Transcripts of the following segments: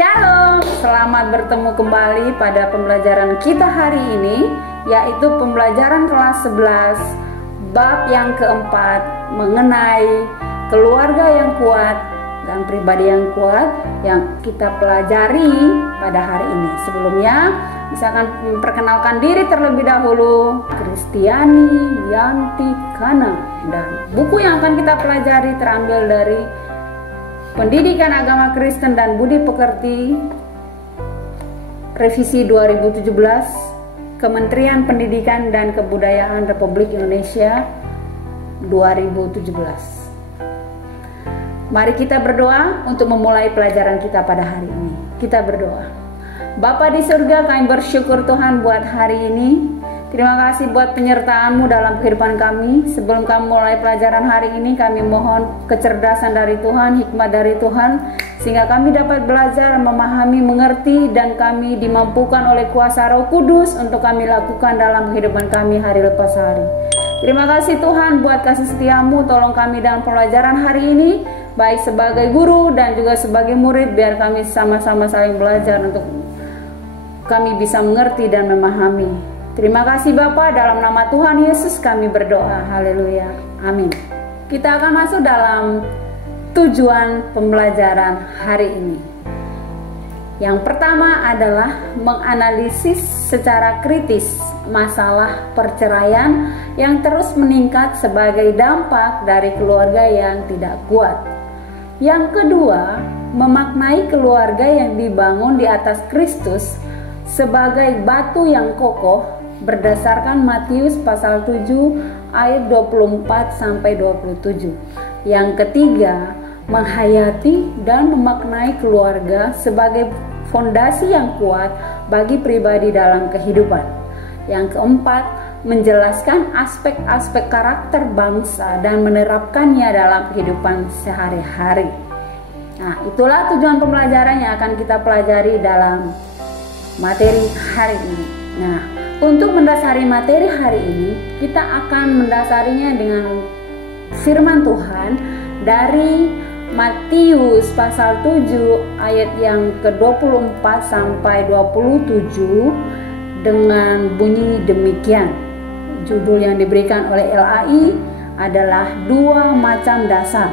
Shalom, selamat bertemu kembali pada pembelajaran kita hari ini, yaitu pembelajaran kelas 11 bab yang keempat mengenai keluarga yang kuat dan pribadi yang kuat yang kita pelajari pada hari ini. Sebelumnya, misalkan memperkenalkan diri terlebih dahulu, Kristiani Yanti Kana, dan buku yang akan kita pelajari terambil dari Pendidikan Agama Kristen dan Budi Pekerti Revisi 2017 Kementerian Pendidikan dan Kebudayaan Republik Indonesia 2017. Mari kita berdoa untuk memulai pelajaran kita pada hari ini. Kita berdoa. Bapa di surga, kami bersyukur Tuhan buat hari ini. Terima kasih buat penyertaan-Mu dalam kehidupan kami. Sebelum kami mulai pelajaran hari ini, kami mohon kecerdasan dari Tuhan, hikmat dari Tuhan, sehingga kami dapat belajar, memahami, mengerti, dan kami dimampukan oleh kuasa Roh Kudus untuk kami lakukan dalam kehidupan kami hari lepas hari. Terima kasih Tuhan buat kasih setia-Mu, tolong kami dalam pelajaran hari ini, baik sebagai guru dan juga sebagai murid, biar kami sama-sama saling belajar untuk kami bisa mengerti dan memahami. Terima kasih Bapa, dalam nama Tuhan Yesus kami berdoa. Haleluya. Amin. Kita akan masuk dalam tujuan pembelajaran hari ini. Yang pertama adalah menganalisis secara kritis masalah perceraian yang terus meningkat sebagai dampak dari keluarga yang tidak kuat. Yang kedua, memaknai keluarga yang dibangun di atas Kristus sebagai batu yang kokoh berdasarkan Matius pasal 7 ayat 24 sampai 27. Yang ketiga, menghayati dan memaknai keluarga sebagai fondasi yang kuat bagi pribadi dalam kehidupan. Yang keempat, menjelaskan aspek-aspek karakter bangsa dan menerapkannya dalam kehidupan sehari-hari. Nah, itulah tujuan pembelajaran yang akan kita pelajari dalam materi hari ini. Nah, untuk mendasari materi hari ini, kita akan mendasarinya dengan firman Tuhan dari Matius pasal 7 ayat yang ke-24 sampai 27 dengan bunyi demikian. Judul yang diberikan oleh LAI adalah dua macam dasar.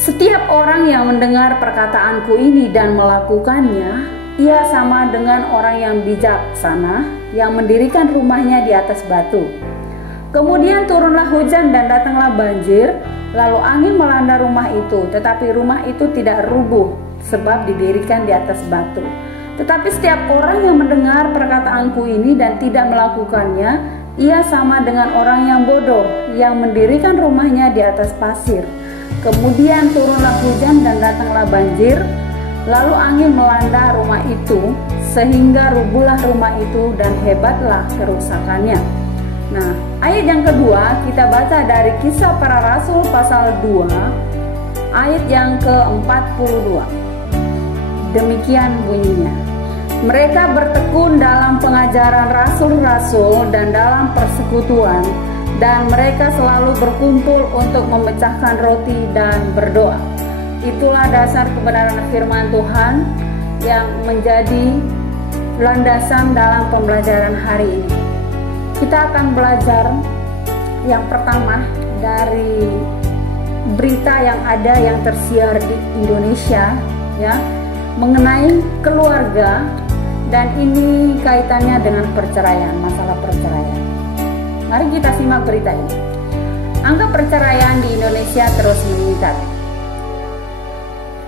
Setiap orang yang mendengar perkataanku ini dan melakukannya, ia sama dengan orang yang bijaksana yang mendirikan rumahnya di atas batu. Kemudian turunlah hujan dan datanglah banjir, lalu angin melanda rumah itu, tetapi rumah itu tidak rubuh sebab didirikan di atas batu. Tetapi setiap orang yang mendengar perkataanku ini dan tidak melakukannya, ia sama dengan orang yang bodoh yang mendirikan rumahnya di atas pasir. Kemudian turunlah hujan dan datanglah banjir, lalu angin melanda rumah itu, sehingga rubuhlah rumah itu dan hebatlah kerusakannya. Nah, ayat yang kedua kita baca dari Kisah Para Rasul pasal 2, ayat yang ke-42. Demikian bunyinya. Mereka bertekun dalam pengajaran rasul-rasul dan dalam persekutuan, dan mereka selalu berkumpul untuk memecahkan roti dan berdoa. Itulah dasar kebenaran firman Tuhan yang menjadi landasan dalam pembelajaran hari ini. Kita akan belajar yang pertama dari berita yang ada yang tersiar di Indonesia, ya, mengenai keluarga, dan ini kaitannya dengan perceraian, masalah perceraian. Mari kita simak berita ini. Angka perceraian di Indonesia terus meningkat.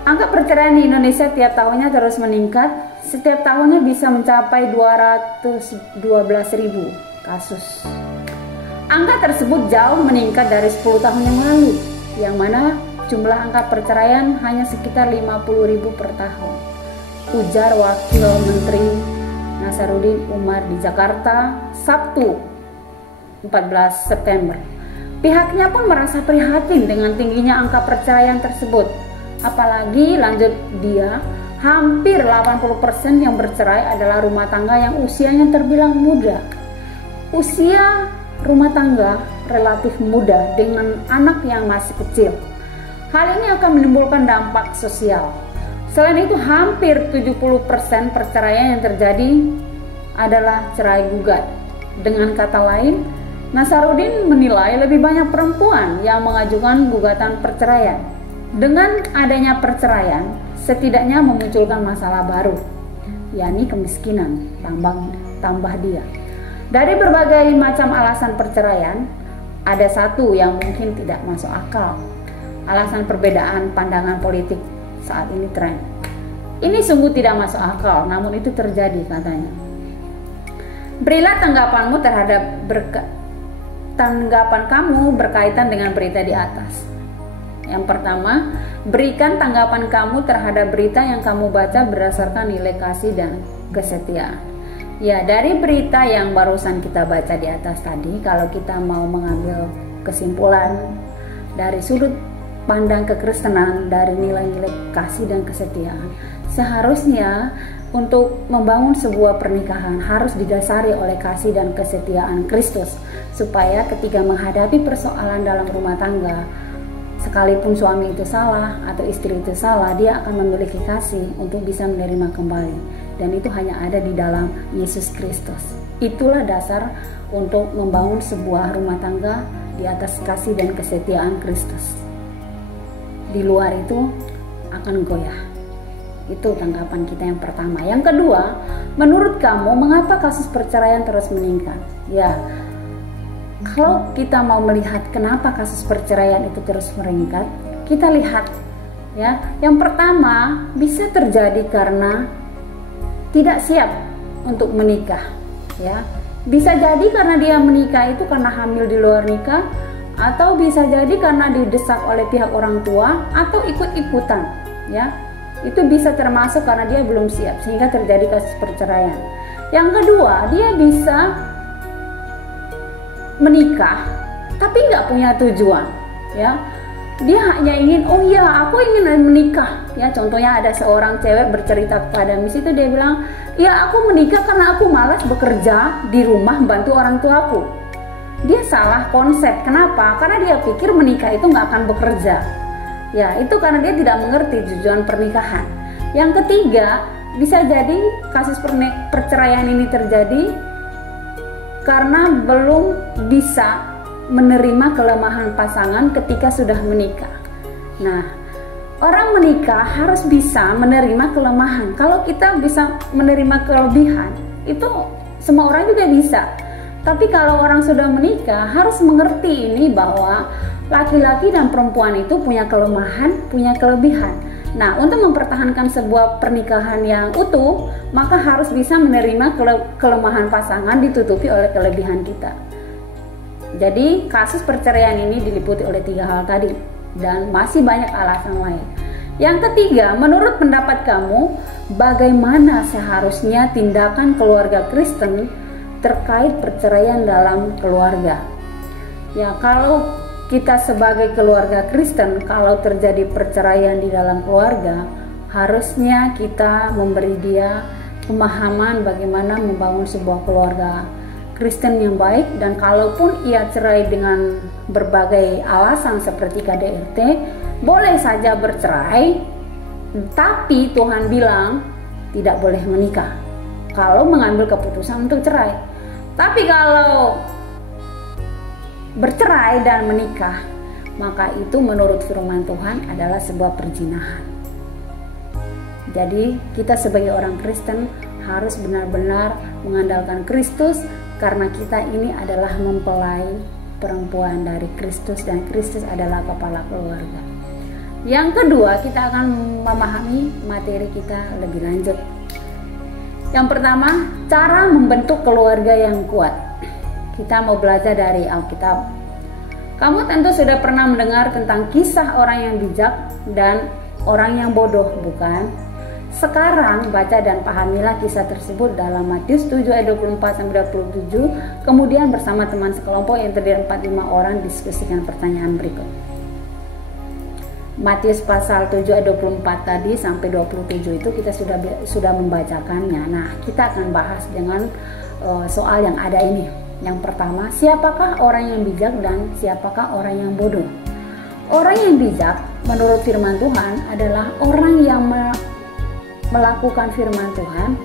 Angka perceraian di Indonesia tiap tahunnya terus meningkat. Setiap tahunnya bisa mencapai 212.000 kasus. Angka tersebut jauh meningkat dari 10 tahun yang lalu, yang mana jumlah angka perceraian hanya sekitar 50.000 per tahun, ujar Wakil Menteri Nasaruddin Umar di Jakarta, Sabtu 14 September. Pihaknya pun merasa prihatin dengan tingginya angka perceraian tersebut. Apalagi lanjut dia, hampir 80% yang bercerai adalah rumah tangga yang usianya terbilang muda. Usia rumah tangga relatif muda dengan anak yang masih kecil. Hal ini akan menimbulkan dampak sosial. Selain itu hampir 70% perceraian yang terjadi adalah cerai gugat. Dengan kata lain, Nasaruddin menilai lebih banyak perempuan yang mengajukan gugatan perceraian. Dengan adanya perceraian, setidaknya memunculkan masalah baru, yakni kemiskinan, tambah dia. Dari berbagai macam alasan perceraian, ada satu yang mungkin tidak masuk akal. Alasan perbedaan pandangan politik saat ini tren. Ini sungguh tidak masuk akal, namun itu terjadi katanya. Berilah tanggapanmu terhadap tanggapan kamu berkaitan dengan berita di atas. Yang pertama, berikan tanggapan kamu terhadap berita yang kamu baca berdasarkan nilai kasih dan kesetiaan. Ya, dari berita yang barusan kita baca di atas tadi, kalau kita mau mengambil kesimpulan dari sudut pandang kekristenan, dari nilai-nilai kasih dan kesetiaan, seharusnya untuk membangun sebuah pernikahan harus didasari oleh kasih dan kesetiaan Kristus, supaya ketika menghadapi persoalan dalam rumah tangga, sekalipun suami itu salah atau istri itu salah, dia akan memiliki kasih untuk bisa menerima kembali. Dan itu hanya ada di dalam Yesus Kristus. Itulah dasar untuk membangun sebuah rumah tangga di atas kasih dan kesetiaan Kristus. Di luar itu akan goyah. Itu tanggapan kita yang pertama. Yang kedua, menurut kamu mengapa kasus perceraian terus meningkat? Ya, kalau kita mau melihat kenapa kasus perceraian itu terus meningkat, kita lihat ya. Yang pertama, bisa terjadi karena tidak siap untuk menikah, ya. Bisa jadi karena dia menikah itu karena hamil di luar nikah, atau bisa jadi karena didesak oleh pihak orang tua, atau ikut-ikutan, ya. Itu bisa termasuk karena dia belum siap sehingga terjadi kasus perceraian. Yang kedua, dia bisa menikah tapi nggak punya tujuan, ya. Dia hanya ingin, oh iya aku ingin menikah, ya. Contohnya ada seorang cewek bercerita kepada Miss itu, dia bilang, ya aku menikah karena aku malas bekerja di rumah bantu orang tuaku. Dia salah konsep. Kenapa? Karena dia pikir menikah itu nggak akan bekerja. Ya, itu karena dia tidak mengerti tujuan pernikahan. Yang ketiga, bisa jadi kasus perceraian ini terjadi karena belum bisa menerima kelemahan pasangan ketika sudah menikah. Nah, orang menikah harus bisa menerima kelemahan. Kalau kita bisa menerima kelebihan, itu semua orang juga bisa. Tapi kalau orang sudah menikah, harus mengerti ini bahwa laki-laki dan perempuan itu punya kelemahan, punya kelebihan. Nah, untuk mempertahankan sebuah pernikahan yang utuh, maka harus bisa menerima kelemahan pasangan ditutupi oleh kelebihan kita. Jadi kasus perceraian ini diliputi oleh 3 hal tadi dan masih banyak alasan lain. Yang ketiga, menurut pendapat kamu, bagaimana seharusnya tindakan keluarga Kristen terkait perceraian dalam keluarga? Ya, kalau kita sebagai keluarga Kristen, kalau terjadi perceraian di dalam keluarga, harusnya kita memberi dia pemahaman bagaimana membangun sebuah keluarga Kristen yang baik. Dan kalaupun ia cerai dengan berbagai alasan seperti KDRT, boleh saja bercerai, tapi Tuhan bilang tidak boleh menikah kalau mengambil keputusan untuk cerai. Tapi kalau bercerai dan menikah, maka itu menurut firman Tuhan adalah sebuah perzinahan. Jadi kita sebagai orang Kristen harus benar-benar mengandalkan Kristus, karena kita ini adalah mempelai perempuan dari Kristus dan Kristus adalah kepala keluarga. Yang kedua, kita akan memahami materi kita lebih lanjut. Yang pertama, cara membentuk keluarga yang kuat. Kita mau belajar dari Alkitab. Kamu tentu sudah pernah mendengar tentang kisah orang yang bijak dan orang yang bodoh, bukan? Sekarang baca dan pahamilah kisah tersebut dalam Matius 7 ayat 24-27. Kemudian bersama teman sekelompok yang terdiri 4-5 orang diskusikan pertanyaan berikut. Matius pasal 7 ayat 24 tadi sampai 27 itu kita sudah membacakannya. Nah, kita akan bahas dengan soal yang ada ini. Yang pertama, siapakah orang yang bijak dan siapakah orang yang bodoh? Orang yang bijak menurut firman Tuhan adalah orang yang melakukan firman Tuhan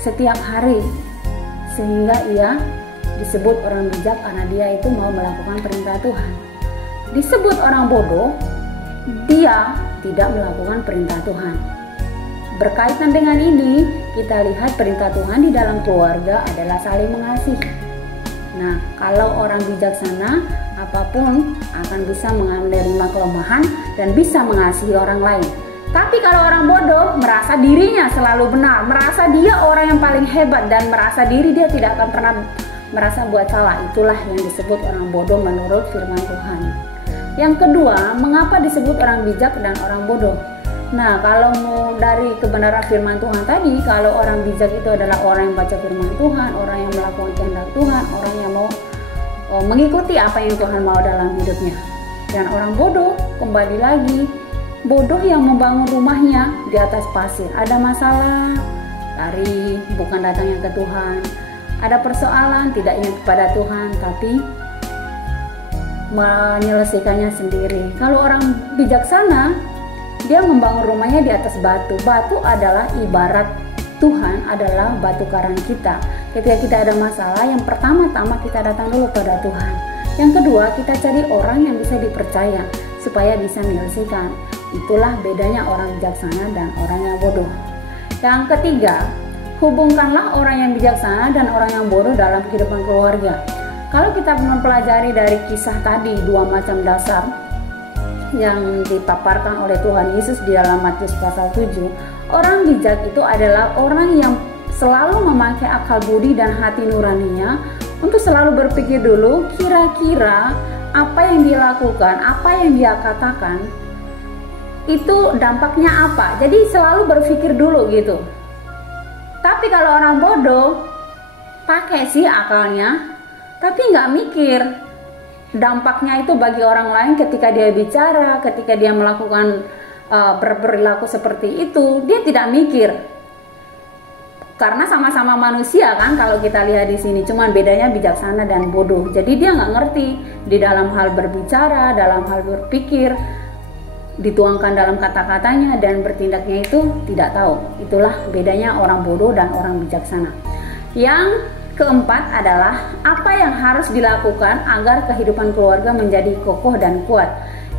setiap hari, sehingga ia disebut orang bijak karena dia itu mau melakukan perintah Tuhan. Disebut orang bodoh, dia tidak melakukan perintah Tuhan. Berkaitan dengan ini, kita lihat perintah Tuhan di dalam keluarga adalah saling mengasihi. Nah, kalau orang bijaksana, apapun akan bisa menerima kelemahan dan bisa mengasihi orang lain. Tapi kalau orang bodoh, merasa dirinya selalu benar, merasa dia orang yang paling hebat, dan merasa diri dia tidak akan pernah merasa buat salah. Itulah yang disebut orang bodoh menurut firman Tuhan. Yang kedua, mengapa disebut orang bijak dan orang bodoh? Nah, kalau mau dari kebenaran firman Tuhan tadi, kalau orang bijak itu adalah orang yang baca firman Tuhan, orang yang melakukan kehendak Tuhan, orang yang mau mengikuti apa yang Tuhan mau dalam hidupnya. Dan orang bodoh, kembali lagi, bodoh yang membangun rumahnya di atas pasir. Ada masalah, lari, bukan datangnya ke Tuhan. Ada persoalan, tidak ingat kepada Tuhan, tapi menyelesaikannya sendiri. Kalau orang bijaksana, dia membangun rumahnya di atas batu. Batu adalah ibarat Tuhan adalah batu karang kita. Ketika kita ada masalah, yang pertama-tama kita datang dulu pada Tuhan. Yang kedua, kita cari orang yang bisa dipercaya supaya bisa menyelesaikan. Itulah bedanya orang bijaksana dan orang yang bodoh. Yang ketiga, hubungkanlah orang yang bijaksana dan orang yang bodoh dalam kehidupan keluarga. Kalau kita mempelajari dari kisah tadi, dua macam dasar yang dipaparkan oleh Tuhan Yesus di dalam Matius pasal 7, orang bijak itu adalah orang yang selalu memakai akal budi dan hati nuraninya untuk selalu berpikir dulu kira-kira apa yang dia lakukan, apa yang dia katakan itu dampaknya apa. Jadi selalu berpikir dulu gitu. Tapi kalau orang bodoh pakai sih akalnya, tapi nggak mikir dampaknya itu bagi orang lain ketika dia bicara, ketika dia melakukan berperilaku seperti itu, dia tidak mikir. Karena sama-sama manusia kan, kalau kita lihat di sini, cuman bedanya bijaksana dan bodoh. Jadi dia nggak ngerti di dalam hal berbicara, dalam hal berpikir, dituangkan dalam kata-katanya dan bertindaknya itu tidak tahu. Itulah bedanya orang bodoh dan orang bijaksana. Yang keempat adalah apa yang harus dilakukan agar kehidupan keluarga menjadi kokoh dan kuat.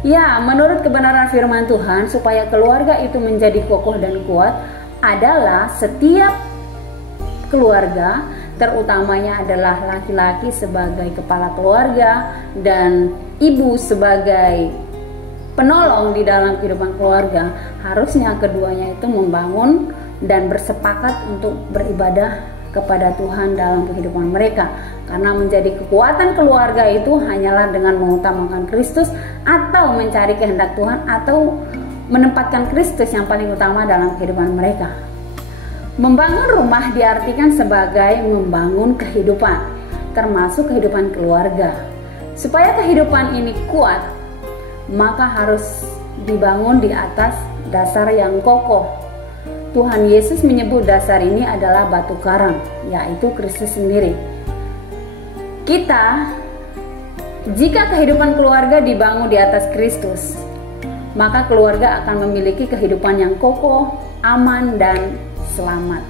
Ya, menurut kebenaran firman Tuhan, supaya keluarga itu menjadi kokoh dan kuat adalah setiap keluarga, terutamanya adalah laki-laki sebagai kepala keluarga dan ibu sebagai penolong di dalam kehidupan keluarga, harusnya keduanya itu membangun dan bersepakat untuk beribadah kepada Tuhan dalam kehidupan mereka. Karena menjadi kekuatan keluarga itu hanyalah dengan mengutamakan Kristus atau mencari kehendak Tuhan atau menempatkan Kristus yang paling utama dalam kehidupan mereka. Membangun rumah diartikan sebagai membangun kehidupan, termasuk kehidupan keluarga. Supaya kehidupan ini kuat, maka harus dibangun di atas dasar yang kokoh. Tuhan Yesus menyebut dasar ini adalah batu karang, yaitu Kristus sendiri. Jika kehidupan keluarga dibangun di atas Kristus, maka keluarga akan memiliki kehidupan yang kokoh, aman, dan selamat.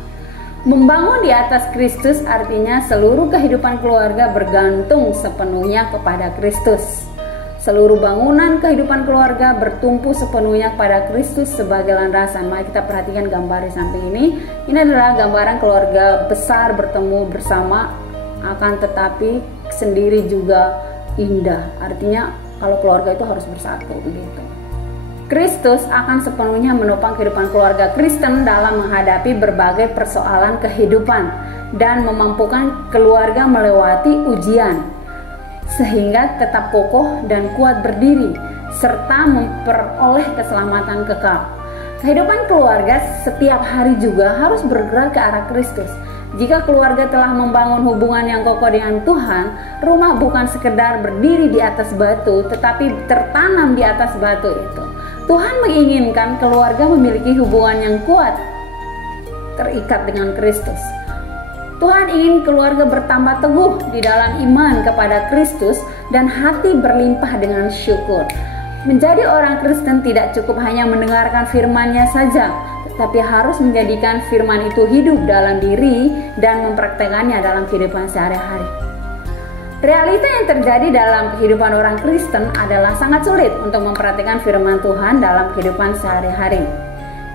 Membangun di atas Kristus artinya seluruh kehidupan keluarga bergantung sepenuhnya kepada Kristus. Seluruh bangunan kehidupan keluarga bertumpu sepenuhnya pada Kristus sebagai landasan. Mari kita perhatikan gambar di samping ini. Ini adalah gambaran keluarga besar bertemu bersama, akan tetapi sendiri juga indah. Artinya kalau keluarga itu harus bersatu begitu. Kristus akan sepenuhnya menopang kehidupan keluarga Kristen dalam menghadapi berbagai persoalan kehidupan dan memampukan keluarga melewati ujian sehingga tetap kokoh dan kuat berdiri serta memperoleh keselamatan kekal. Kehidupan keluarga setiap hari juga harus bergerak ke arah Kristus. Jika keluarga telah membangun hubungan yang kokoh dengan Tuhan, rumah bukan sekedar berdiri di atas batu, tetapi tertanam di atas batu itu. Tuhan menginginkan keluarga memiliki hubungan yang kuat, terikat dengan Kristus. Tuhan ingin keluarga bertambah teguh di dalam iman kepada Kristus dan hati berlimpah dengan syukur. Menjadi orang Kristen tidak cukup hanya mendengarkan firman-Nya saja, tapi harus menjadikan firman itu hidup dalam diri dan mempraktekannya dalam kehidupan sehari-hari. Realita yang terjadi dalam kehidupan orang Kristen adalah sangat sulit untuk mempraktikkan firman Tuhan dalam kehidupan sehari-hari.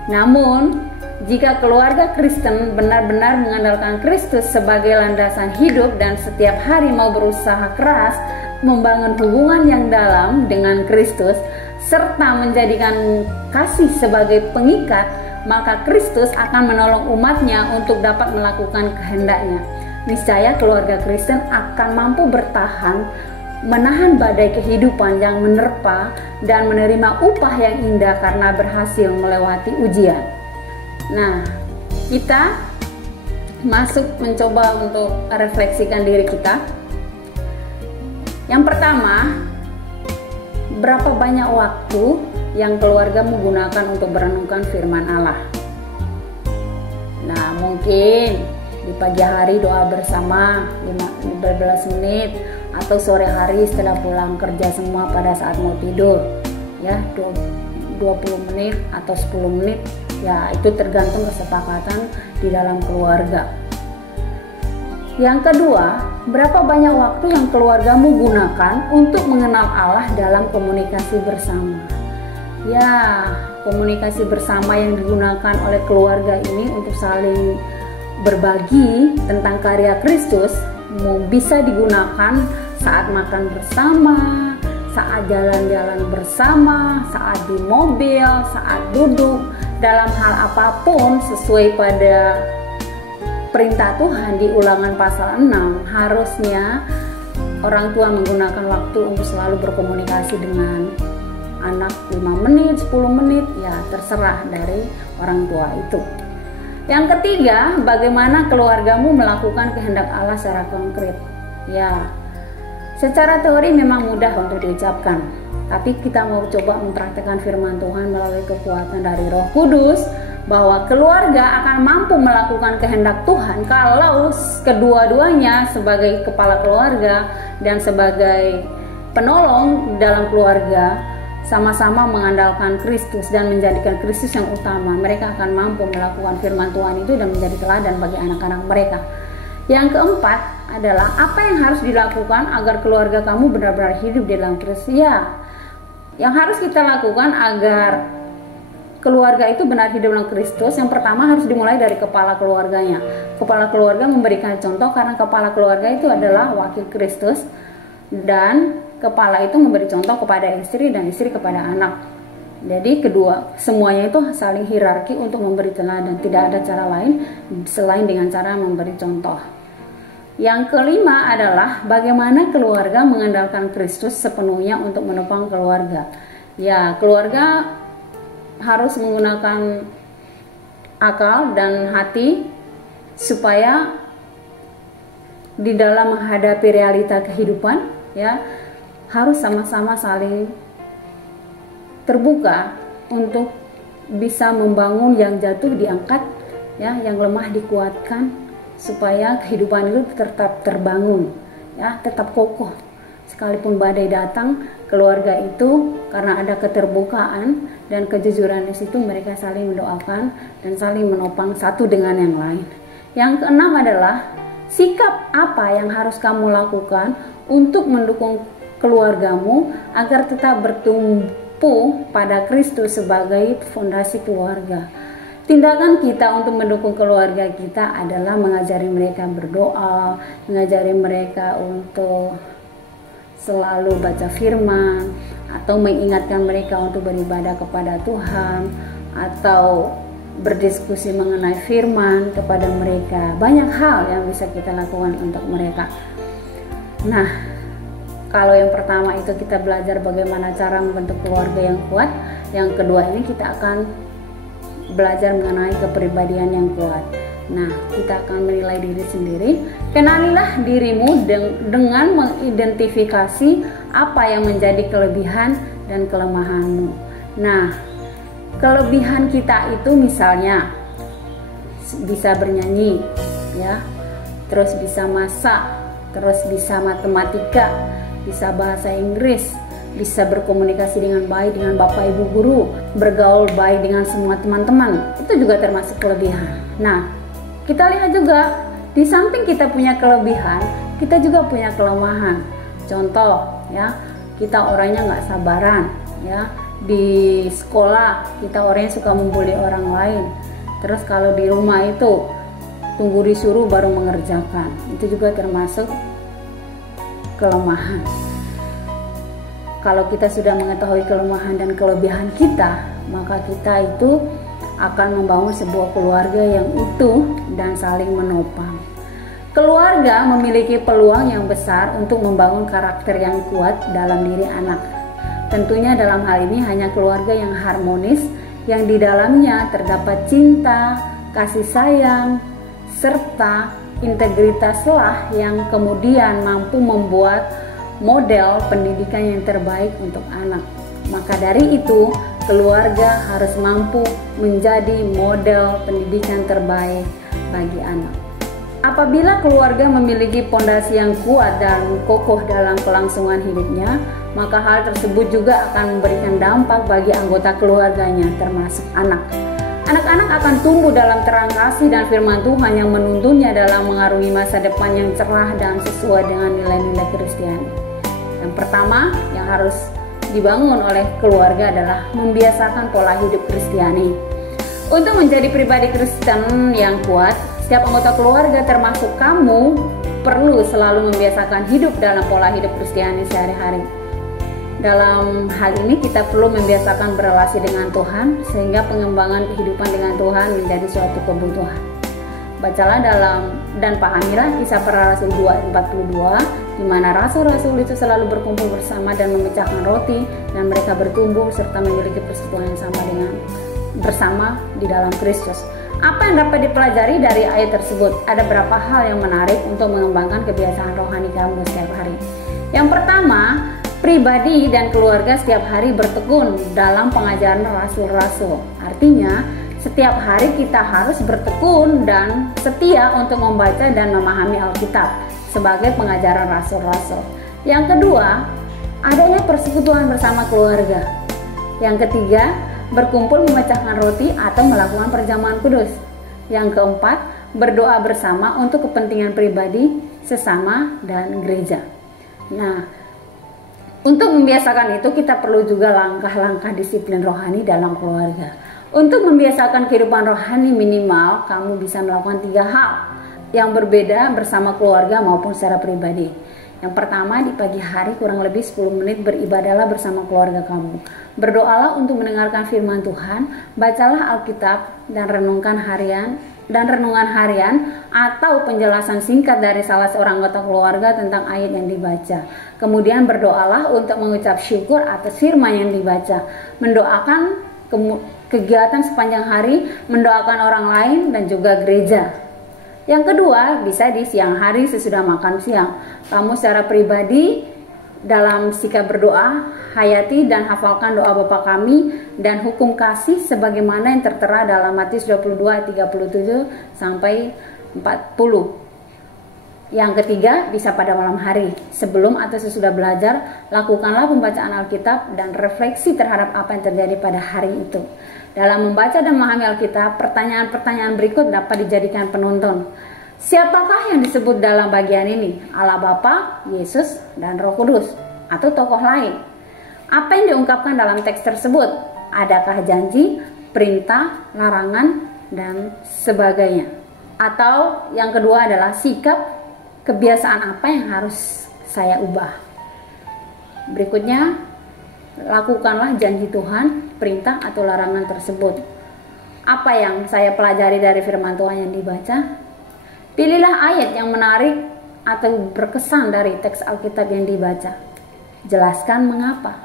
Namun, jika keluarga Kristen benar-benar mengandalkan Kristus sebagai landasan hidup dan setiap hari mau berusaha keras membangun hubungan yang dalam dengan Kristus, serta menjadikan kasih sebagai pengikat, maka Kristus akan menolong umatnya untuk dapat melakukan kehendaknya. Niscaya keluarga Kristen akan mampu bertahan, menahan badai kehidupan yang menerpa, dan menerima upah yang indah karena berhasil melewati ujian. Nah, kita masuk mencoba untuk refleksikan diri kita. Yang pertama, berapa banyak waktu yang keluarga menggunakan untuk merenungkan firman Allah? Nah, mungkin di pagi hari doa bersama 15 menit, atau sore hari setelah pulang kerja semua pada saat mau tidur, ya 20 menit atau 10 menit, ya itu tergantung kesepakatan di dalam keluarga. Yang kedua, berapa banyak waktu yang keluargamu gunakan untuk mengenal Allah dalam komunikasi bersama? Ya, komunikasi bersama yang digunakan oleh keluarga ini untuk saling berbagi tentang karya Kristus bisa digunakan saat makan bersama, saat jalan-jalan bersama, saat di mobil, saat duduk, dalam hal apapun sesuai pada perintah Tuhan di Ulangan pasal 6. Harusnya orang tua menggunakan waktu untuk selalu berkomunikasi dengan anak 5 menit, 10 menit, ya terserah dari orang tua itu. Yang ketiga, bagaimana keluargamu melakukan kehendak Allah secara konkret? Ya, secara teori memang mudah untuk diucapkan, tapi kita mau coba mempraktikkan firman Tuhan melalui kekuatan dari Roh Kudus, bahwa keluarga akan mampu melakukan kehendak Tuhan kalau kedua-duanya sebagai kepala keluarga dan sebagai penolong dalam keluarga sama-sama mengandalkan Kristus dan menjadikan Kristus yang utama. Mereka akan mampu melakukan firman Tuhan itu dan menjadi teladan bagi anak-anak mereka. Yang keempat adalah apa yang harus dilakukan agar keluarga kamu benar-benar hidup di dalam Kristus. Ya, yang harus kita lakukan agar keluarga itu benar hidup dalam Kristus, yang pertama harus dimulai dari kepala keluarganya. Kepala keluarga memberikan contoh karena kepala keluarga itu adalah wakil Kristus, dan kepala itu memberi contoh kepada istri dan istri kepada anak. Jadi kedua, semuanya itu saling hierarki untuk memberi teladan. Tidak ada cara lain selain dengan cara memberi contoh. Yang kelima adalah bagaimana keluarga mengandalkan Kristus sepenuhnya untuk menopang keluarga. Ya, keluarga harus menggunakan akal dan hati supaya di dalam menghadapi realita kehidupan, ya, harus sama-sama saling terbuka untuk bisa membangun yang jatuh diangkat, ya, yang lemah dikuatkan, supaya kehidupan itu tetap terbangun, ya, tetap kokoh. Sekalipun badai datang, keluarga itu karena ada keterbukaan dan kejujuran di situ, mereka saling mendoakan dan saling menopang satu dengan yang lain. Yang keenam adalah sikap apa yang harus kamu lakukan untuk mendukung keluargamu agar tetap bertumpu pada Kristus sebagai fondasi keluarga. Tindakan kita untuk mendukung keluarga kita adalah mengajari mereka berdoa, mengajari mereka untuk selalu baca firman, atau mengingatkan mereka untuk beribadah kepada Tuhan, atau berdiskusi mengenai firman kepada mereka. Banyak hal yang bisa kita lakukan untuk mereka. Nah, kalau yang pertama itu kita belajar bagaimana cara membentuk keluarga yang kuat. Yang kedua ini kita akan belajar mengenai kepribadian yang kuat. Nah, kita akan menilai diri sendiri. Kenalilah dirimu dengan mengidentifikasi apa yang menjadi kelebihan dan kelemahanmu. Nah, kelebihan kita itu misalnya bisa bernyanyi, ya, terus bisa masak, terus bisa matematika, bisa bahasa Inggris, bisa berkomunikasi dengan baik dengan bapak ibu guru, bergaul baik dengan semua teman-teman, itu juga termasuk kelebihan. Nah, kita lihat juga di samping kita punya kelebihan, kita juga punya kelemahan. Contoh ya, kita orangnya nggak sabaran ya. Di sekolah kita orangnya suka membuli orang lain. Terus kalau di rumah itu tunggu disuruh baru mengerjakan, itu juga termasuk kelemahan. Kalau kita sudah mengetahui kelemahan dan kelebihan kita, maka kita itu akan membangun sebuah keluarga yang utuh dan saling menopang. Keluarga memiliki peluang yang besar untuk membangun karakter yang kuat dalam diri anak. Tentunya dalam hal ini hanya keluarga yang harmonis, yang di dalamnya terdapat cinta, kasih sayang, serta integritaslah yang kemudian mampu membuat model pendidikan yang terbaik untuk anak. Maka dari itu, keluarga harus mampu menjadi model pendidikan terbaik bagi anak. Apabila keluarga memiliki pondasi yang kuat dan kokoh dalam kelangsungan hidupnya, maka hal tersebut juga akan memberikan dampak bagi anggota keluarganya, termasuk anak. Anak-anak akan tumbuh dalam terang kasih dan firman Tuhan yang menuntunnya dalam mengarungi masa depan yang cerah dan sesuai dengan nilai-nilai Kristiani. Yang pertama yang harus dibangun oleh keluarga adalah membiasakan pola hidup Kristiani. Untuk menjadi pribadi Kristen yang kuat, setiap anggota keluarga termasuk kamu perlu selalu membiasakan hidup dalam pola hidup Kristiani sehari-hari. Dalam hal ini kita perlu membiasakan berrelasi dengan Tuhan sehingga pengembangan kehidupan dengan Tuhan menjadi suatu kebutuhan. Bacalah dan pahamilah kisah para rasul 2:42, di mana rasul-rasul itu selalu berkumpul bersama dan memecahkan roti, dan mereka bertumbuh serta memiliki persekutuan yang sama dengan bersama di dalam Kristus. Apa yang dapat dipelajari dari ayat tersebut? Ada beberapa hal yang menarik untuk mengembangkan kebiasaan rohani kamu setiap hari. Yang pertama, pribadi dan keluarga setiap hari bertekun dalam pengajaran rasul-rasul. Artinya, setiap hari kita harus bertekun dan setia untuk membaca dan memahami Alkitab sebagai pengajaran rasul-rasul. Yang kedua, adanya persekutuan bersama keluarga. Yang ketiga, berkumpul memecahkan roti atau melakukan perjamuan kudus. Yang keempat, berdoa bersama untuk kepentingan pribadi, sesama, dan gereja. Nah, untuk membiasakan itu kita perlu juga langkah-langkah disiplin rohani dalam keluarga. Untuk membiasakan kehidupan rohani minimal, kamu bisa melakukan 3 hal yang berbeda bersama keluarga maupun secara pribadi. Yang pertama, di pagi hari kurang lebih 10 menit beribadahlah bersama keluarga kamu. Berdoalah untuk mendengarkan firman Tuhan, bacalah Alkitab dan renungan harian atau penjelasan singkat dari salah seorang anggota keluarga tentang ayat yang dibaca. Kemudian berdoalah untuk mengucap syukur atas firman yang dibaca. Mendoakan kegiatan sepanjang hari, mendoakan orang lain dan juga gereja. Yang kedua, bisa di siang hari sesudah makan siang. Kamu secara pribadi dalam sikap berdoa, hayati dan hafalkan doa Bapa kami dan hukum kasih sebagaimana yang tertera dalam Matius 22:37 sampai 40. Yang ketiga, bisa pada malam hari. Sebelum atau sesudah belajar, lakukanlah pembacaan Alkitab dan refleksi terhadap apa yang terjadi pada hari itu. Dalam membaca dan memahami Alkitab, pertanyaan-pertanyaan berikut dapat dijadikan penonton. Siapakah yang disebut dalam bagian ini? Allah Bapa, Yesus, dan Roh Kudus, atau tokoh lain? Apa yang diungkapkan dalam teks tersebut? Adakah janji, perintah, larangan, dan sebagainya? Atau yang kedua adalah sikap, kebiasaan apa yang harus saya ubah? Berikutnya, lakukanlah janji Tuhan, perintah atau larangan tersebut. Apa yang saya pelajari dari firman Tuhan yang dibaca? Pilihlah ayat yang menarik atau berkesan dari teks Alkitab yang dibaca. Jelaskan mengapa.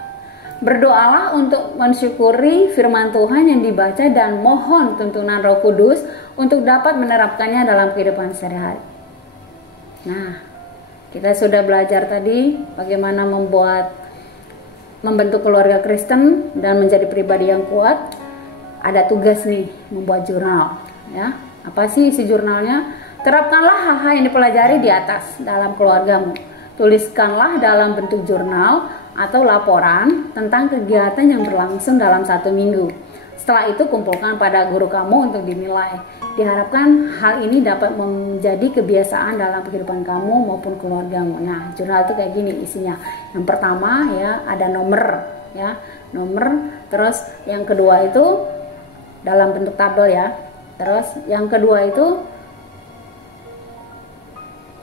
Berdoalah untuk mensyukuri firman Tuhan yang dibaca dan mohon tuntunan Roh Kudus untuk dapat menerapkannya dalam kehidupan sehari-hari. Nah, kita sudah belajar tadi bagaimana membentuk keluarga Kristen dan menjadi pribadi yang kuat. Ada tugas nih, membuat jurnal. Ya, apa sih isi jurnalnya? Terapkanlah hal-hal yang dipelajari di atas dalam keluargamu. Tuliskanlah dalam bentuk jurnal atau laporan tentang kegiatan yang berlangsung dalam 1 minggu. Setelah itu kumpulkan pada guru kamu untuk dinilai. Diharapkan hal ini dapat menjadi kebiasaan dalam kehidupan kamu maupun keluargamu. Nah, jurnal itu kayak gini isinya. Yang pertama ya ada nomor ya, nomor. Terus yang kedua itu dalam bentuk tabel ya. Terus yang kedua itu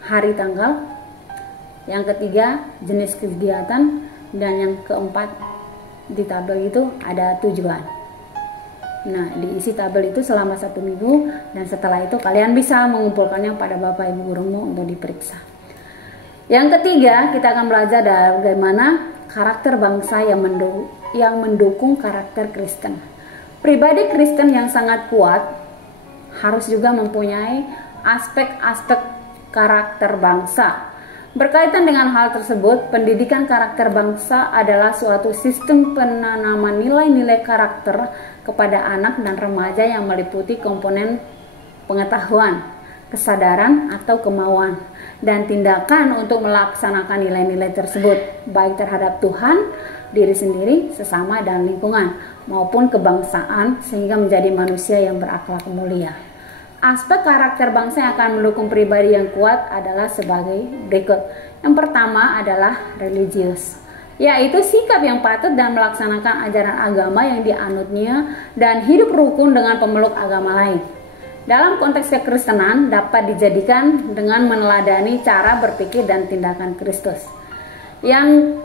hari tanggal. Yang ketiga jenis kegiatan, dan yang keempat di tabel itu ada tujuan. Nah, diisi tabel itu selama 1 minggu, dan setelah itu kalian bisa mengumpulkannya pada Bapak Ibu gurumu untuk diperiksa. Yang ketiga, kita akan belajar bagaimana karakter bangsa yang mendukung karakter Kristen. Pribadi Kristen yang sangat kuat harus juga mempunyai aspek-aspek karakter bangsa. Berkaitan dengan hal tersebut, pendidikan karakter bangsa adalah suatu sistem penanaman nilai-nilai karakter kepada anak dan remaja yang meliputi komponen pengetahuan, kesadaran atau kemauan, dan tindakan untuk melaksanakan nilai-nilai tersebut, baik terhadap Tuhan, diri sendiri, sesama, dan lingkungan, maupun kebangsaan, sehingga menjadi manusia yang berakhlak mulia. Aspek karakter bangsa yang akan mendukung pribadi yang kuat adalah sebagai berikut. Yang pertama adalah religius, yaitu sikap yang patut dan melaksanakan ajaran agama yang dianutnya dan hidup rukun dengan pemeluk agama lain. Dalam konteks kekristenan dapat dijadikan dengan meneladani cara berpikir dan tindakan Kristus. Yang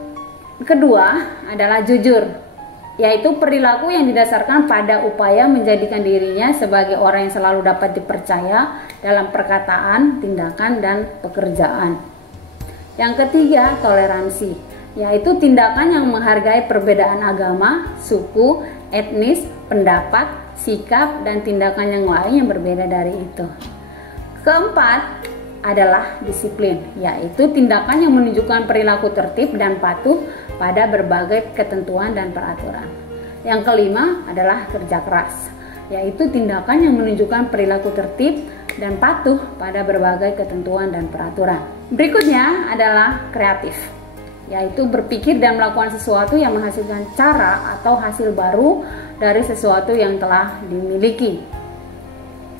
kedua adalah jujur, yaitu perilaku yang didasarkan pada upaya menjadikan dirinya sebagai orang yang selalu dapat dipercaya dalam perkataan, tindakan, dan pekerjaan. Yang ketiga, toleransi, yaitu tindakan yang menghargai perbedaan agama, suku, etnis, pendapat, sikap, dan tindakan yang lain yang berbeda dari itu. Keempat adalah disiplin, yaitu tindakan yang menunjukkan perilaku tertib dan patuh pada berbagai ketentuan dan peraturan. Yang kelima adalah kerja keras, yaitu tindakan yang menunjukkan perilaku tertib dan patuh pada berbagai ketentuan dan peraturan. Berikutnya adalah kreatif, yaitu berpikir dan melakukan sesuatu yang menghasilkan cara atau hasil baru dari sesuatu yang telah dimiliki.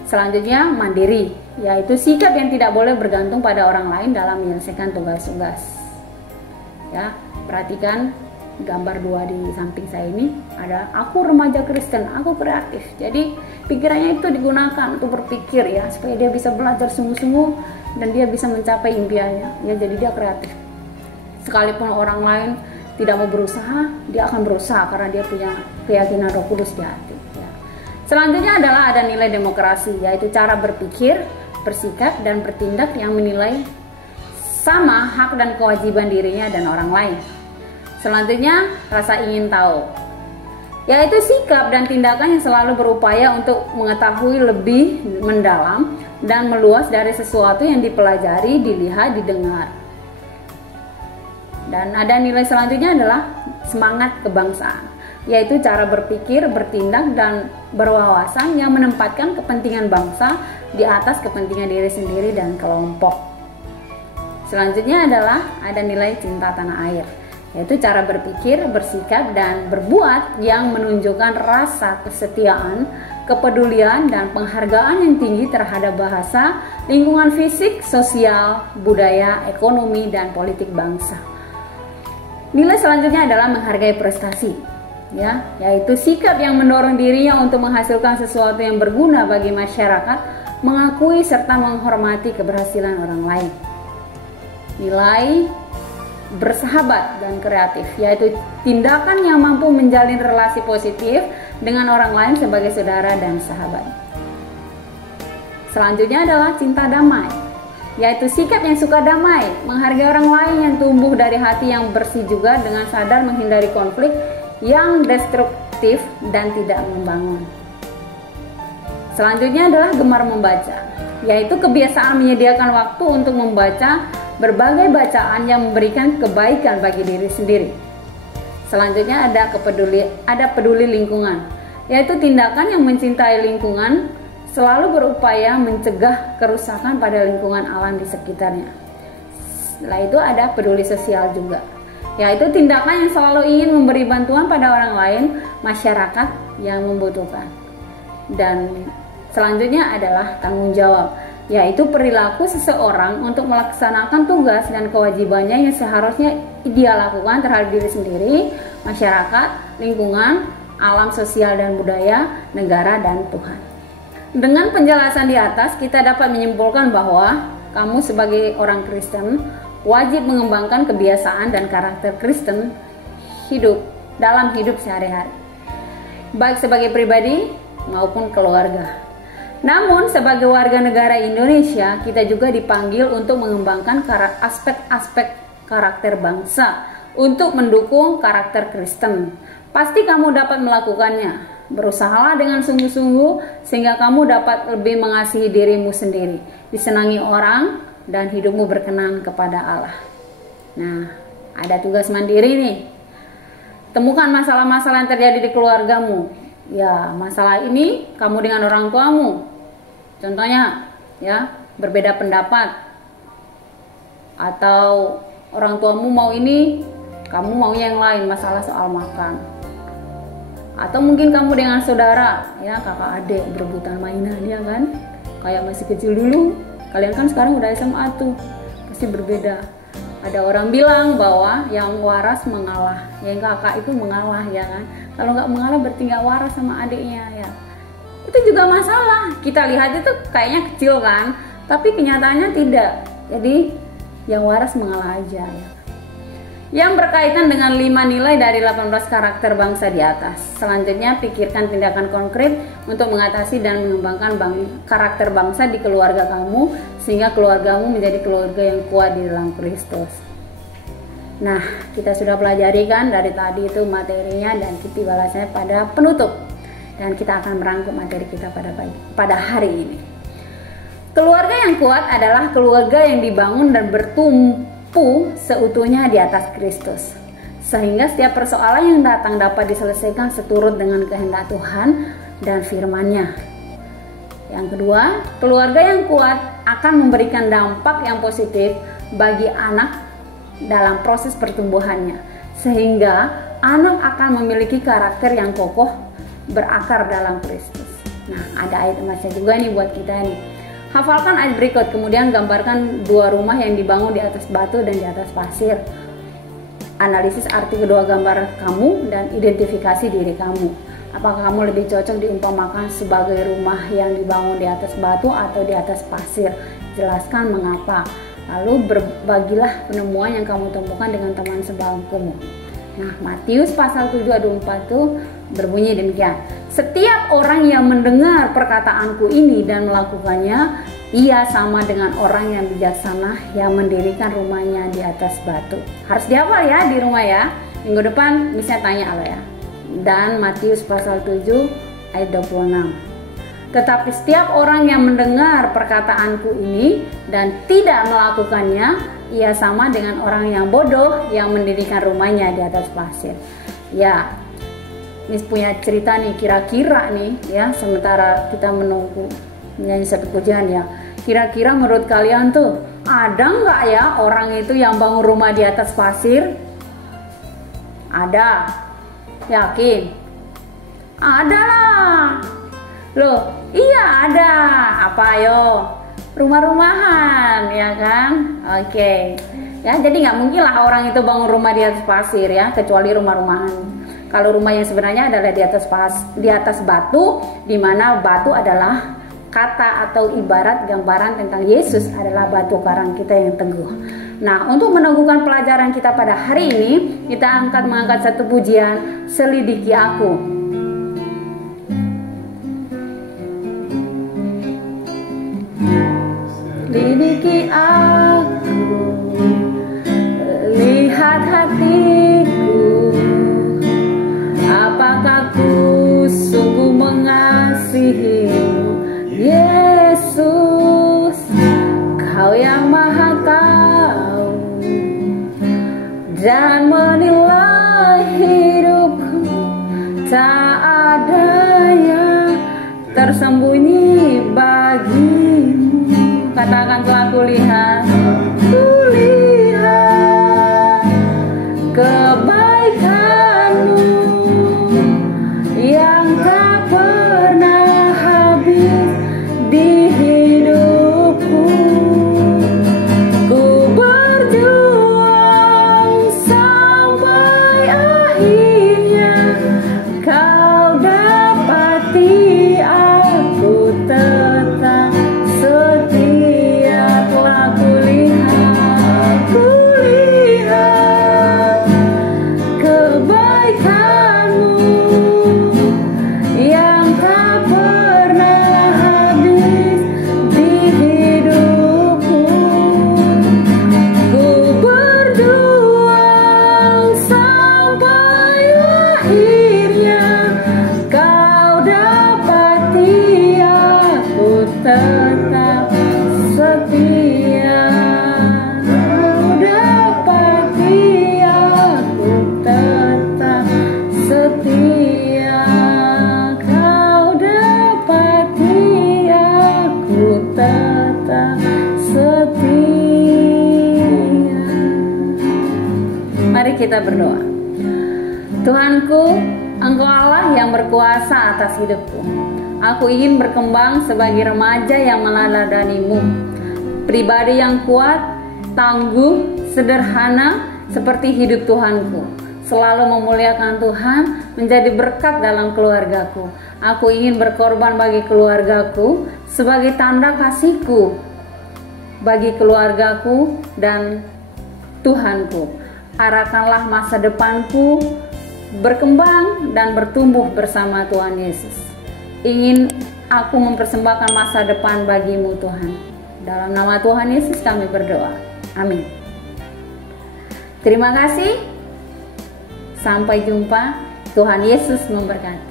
Selanjutnya mandiri, yaitu sikap yang tidak boleh bergantung pada orang lain dalam menyelesaikan tugas-tugas. Ya, perhatikan gambar 2 di samping saya ini, ada aku remaja Kristen, aku kreatif. Jadi pikirannya itu digunakan untuk berpikir ya, supaya dia bisa belajar sungguh-sungguh dan dia bisa mencapai impiannya. Ya, jadi dia kreatif. Sekalipun orang lain tidak mau berusaha, dia akan berusaha karena dia punya keyakinan Roh Kudus di hati. Ya. Selanjutnya adalah ada nilai demokrasi, yaitu cara berpikir, bersikap, dan bertindak yang menilai sama hak dan kewajiban dirinya dan orang lain. Selanjutnya, rasa ingin tahu, yaitu sikap dan tindakan yang selalu berupaya untuk mengetahui lebih mendalam dan meluas dari sesuatu yang dipelajari, dilihat, didengar. Dan ada nilai selanjutnya adalah semangat kebangsaan, yaitu cara berpikir, bertindak, dan berwawasan yang menempatkan kepentingan bangsa di atas kepentingan diri sendiri dan kelompok. Selanjutnya adalah ada nilai cinta tanah air, yaitu cara berpikir, bersikap, dan berbuat yang menunjukkan rasa kesetiaan, kepedulian, dan penghargaan yang tinggi terhadap bahasa, lingkungan fisik, sosial, budaya, ekonomi, dan politik bangsa. Nilai selanjutnya adalah menghargai prestasi, ya, yaitu sikap yang mendorong dirinya untuk menghasilkan sesuatu yang berguna bagi masyarakat, mengakui serta menghormati keberhasilan orang lain. Nilai bersahabat dan kreatif, yaitu tindakan yang mampu menjalin relasi positif dengan orang lain sebagai saudara dan sahabat. Selanjutnya adalah cinta damai, yaitu sikap yang suka damai, menghargai orang lain yang tumbuh dari hati yang bersih juga dengan sadar menghindari konflik yang destruktif dan tidak membangun. Selanjutnya adalah gemar membaca, yaitu kebiasaan menyediakan waktu untuk membaca berbagai bacaan yang memberikan kebaikan bagi diri sendiri. Selanjutnya ada peduli lingkungan, yaitu tindakan yang mencintai lingkungan, selalu berupaya mencegah kerusakan pada lingkungan alam di sekitarnya. Setelah itu ada peduli sosial juga, yaitu tindakan yang selalu ingin memberi bantuan pada orang lain, masyarakat yang membutuhkan. Dan selanjutnya adalah tanggung jawab, yaitu perilaku seseorang untuk melaksanakan tugas dan kewajibannya yang seharusnya dia lakukan terhadap diri sendiri, masyarakat, lingkungan, alam sosial dan budaya, negara, dan Tuhan. Dengan penjelasan di atas, kita dapat menyimpulkan bahwa kamu sebagai orang Kristen wajib mengembangkan kebiasaan dan karakter Kristen dalam hidup sehari-hari, baik sebagai pribadi maupun keluarga. Namun sebagai warga negara Indonesia, kita juga dipanggil untuk mengembangkan aspek-aspek karakter bangsa untuk mendukung karakter Kristen. Pasti kamu dapat melakukannya. Berusahalah dengan sungguh-sungguh sehingga kamu dapat lebih mengasihi dirimu sendiri, disenangi orang, dan hidupmu berkenan kepada Allah. Nah, ada tugas mandiri nih. Temukan masalah-masalah yang terjadi di keluargamu. Ya, masalah ini kamu dengan orang tuamu. Contohnya, ya, berbeda pendapat. Atau orang tuamu mau ini, kamu mau yang lain, masalah soal makan. Atau mungkin kamu dengan saudara, ya, kakak adik berebutan mainan, ya kan? Kayak masih kecil dulu. Kalian kan sekarang udah SMA tuh, pasti berbeda. Ada orang bilang bahwa yang waras mengalah, yang kakak itu mengalah, ya kan? Kalau nggak mengalah berarti nggak waras sama adiknya, ya. Itu juga masalah. Kita lihat itu kayaknya kecil kan, tapi kenyataannya tidak. Jadi yang waras mengalah aja, ya. Yang berkaitan dengan 5 nilai dari 18 karakter bangsa di atas. Selanjutnya, pikirkan tindakan konkret untuk mengatasi dan mengembangkan karakter bangsa di keluarga kamu, sehingga keluargamu menjadi keluarga yang kuat di dalam Kristus. Nah, kita sudah pelajari kan dari tadi itu materinya, dan kita balasnya pada penutup. Dan kita akan merangkum materi kita pada hari ini. Keluarga yang kuat adalah keluarga yang dibangun dan bertumpu seutuhnya di atas Kristus, sehingga setiap persoalan yang datang dapat diselesaikan seturut dengan kehendak Tuhan dan firman-Nya. Yang kedua, keluarga yang kuat akan memberikan dampak yang positif bagi anak dalam proses pertumbuhannya, sehingga anak akan memiliki karakter yang kokoh berakar dalam Kristus. Nah, ada ayat emasnya juga nih buat kita nih. Hafalkan ayat berikut, kemudian gambarkan 2 rumah yang dibangun di atas batu dan di atas pasir. Analisis arti kedua gambar kamu dan identifikasi diri kamu. Apakah kamu lebih cocok diumpamakan sebagai rumah yang dibangun di atas batu atau di atas pasir? Jelaskan mengapa. Lalu berbagilah penemuan yang kamu temukan dengan teman sebangkumu. Nah, Matius pasal 7 ayat 24 itu berbunyi demikian. Setiap orang yang mendengar perkataanku ini dan melakukannya, ia sama dengan orang yang bijaksana yang mendirikan rumahnya di atas batu. Harus dihafal ya di rumah ya. Minggu depan misalnya tanya Allah ya. Dan Matius pasal 7 ayat 26. Tetapi setiap orang yang mendengar perkataanku ini dan tidak melakukannya, ia sama dengan orang yang bodoh yang mendirikan rumahnya di atas pasir. Ya, ini punya cerita nih, kira-kira nih ya, sementara kita menunggu menyanyi satu pujian ya. Kira-kira menurut kalian tuh ada nggak ya orang itu yang bangun rumah di atas pasir? Ada? Yakin? Ada lah. Loh, iya ada. Apa ayo? Rumah-rumahan ya kan? Oke. Ya, jadi nggak mungkin lah orang itu bangun rumah di atas pasir ya, kecuali rumah-rumahan. Kalau rumah yang sebenarnya adalah di atas batu, di mana batu adalah kata atau ibarat gambaran tentang Yesus adalah batu karang kita yang teguh. Nah, untuk meneguhkan pelajaran kita pada hari ini, kita mengangkat satu pujian, Selidiki Aku. Selidiki aku, lihat hatiku, apakah ku sungguh mengasihimu, Yesus, Kau yang Maha Tahu dan menilai hidupku, tak ada yang tersembunyi bagimu. Katakan telah kulihat tetap setia. Mari kita berdoa. Tuhanku, Engkau Allah yang berkuasa atas hidupku. Aku ingin berkembang sebagai remaja yang meneladanimu, pribadi yang kuat, tangguh, sederhana seperti hidup Tuhanku, selalu memuliakan Tuhan, menjadi berkat dalam keluargaku. Aku ingin berkorban bagi keluargaku sebagai tanda kasihku bagi keluargaku dan Tuhanku. Arahkanlah masa depanku berkembang dan bertumbuh bersama Tuhan Yesus. Ingin aku mempersembahkan masa depan bagimu Tuhan. Dalam nama Tuhan Yesus kami berdoa. Amin. Terima kasih. Sampai jumpa. Tuhan Yesus memberkati.